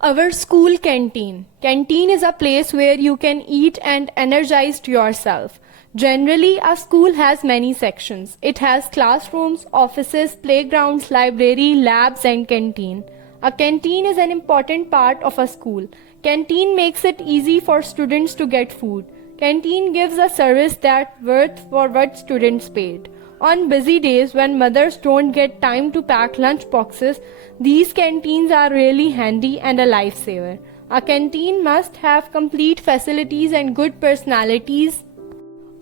Our school canteen. Canteen is a place where you can eat and energize yourself. Generally, a school has many sections. It has classrooms, offices, playgrounds, library, labs, and canteen. A canteen is an important part of a school. Canteen makes it easy for students to get food. Canteen gives a service that's worth for what students paid. On busy days when mothers don't get time to pack lunch boxes, these canteens are really handy and a lifesaver. A canteen must have complete facilities and good personalities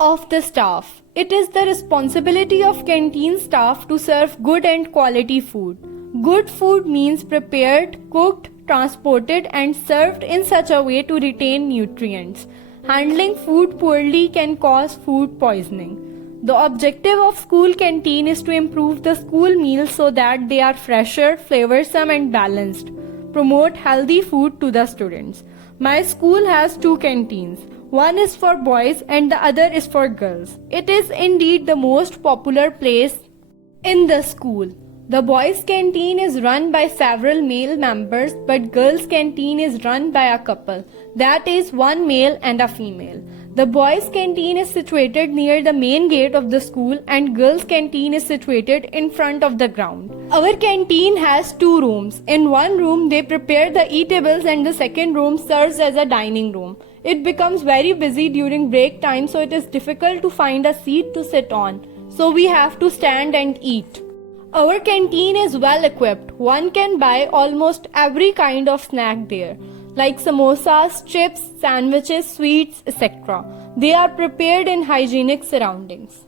of the staff. It is the responsibility of canteen staff to serve good and quality food. Good food means prepared, cooked, transported, and served in such a way to retain nutrients. Handling food poorly can cause food poisoning. The objective of school canteen is to improve the school meals so that they are fresher, flavorsome, and balanced. Promote healthy food to the students. My school has two canteens. One is for boys and the other is for girls. It is indeed the most popular place in the school. The boys' canteen is run by several male members, but girls' canteen is run by a couple. That is, one male and a female. The boys' canteen is situated near the main gate of the school and girls' canteen is situated in front of the ground. Our canteen has two rooms. In one room, they prepare the eatables and the second room serves as a dining room. It becomes very busy during break time, so it is difficult to find a seat to sit on. So we have to stand and eat. Our canteen is well equipped. One can buy almost every kind of snack there, like samosas, chips, sandwiches, sweets, etc. They are prepared in hygienic surroundings.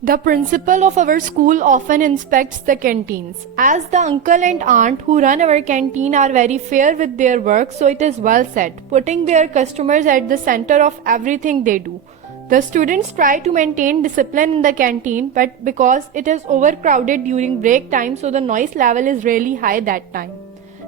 The principal of our school often inspects the canteens. As the uncle and aunt who run our canteen are very fair with their work, so it is well said, putting their customers at the center of everything they do. The students try to maintain discipline in the canteen, but because it is overcrowded during break time, so the noise level is really high that time,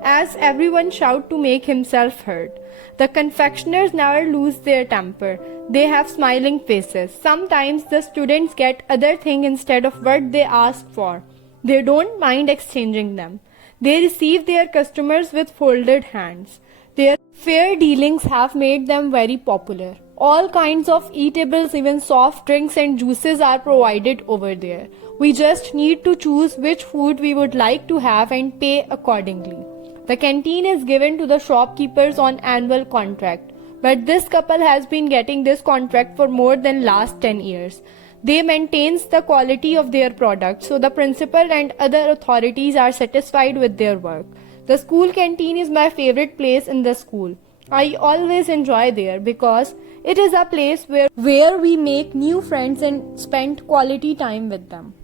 as everyone shout to make himself heard. The confectioners never lose their temper. They have smiling faces. Sometimes the students get other things instead of what they ask for. They don't mind exchanging them. They receive their customers with folded hands. Their fair dealings have made them very popular. All kinds of eatables, even soft drinks and juices are provided over there. We just need to choose which food we would like to have and pay accordingly. The canteen is given to the shopkeepers on annual contract, but this couple has been getting this contract for more than last 10 years. They maintains the quality of their product, so the principal and other authorities are satisfied with their work. The school canteen is my favorite place in the school. I always enjoy there because it is a place where we make new friends and spend quality time with them.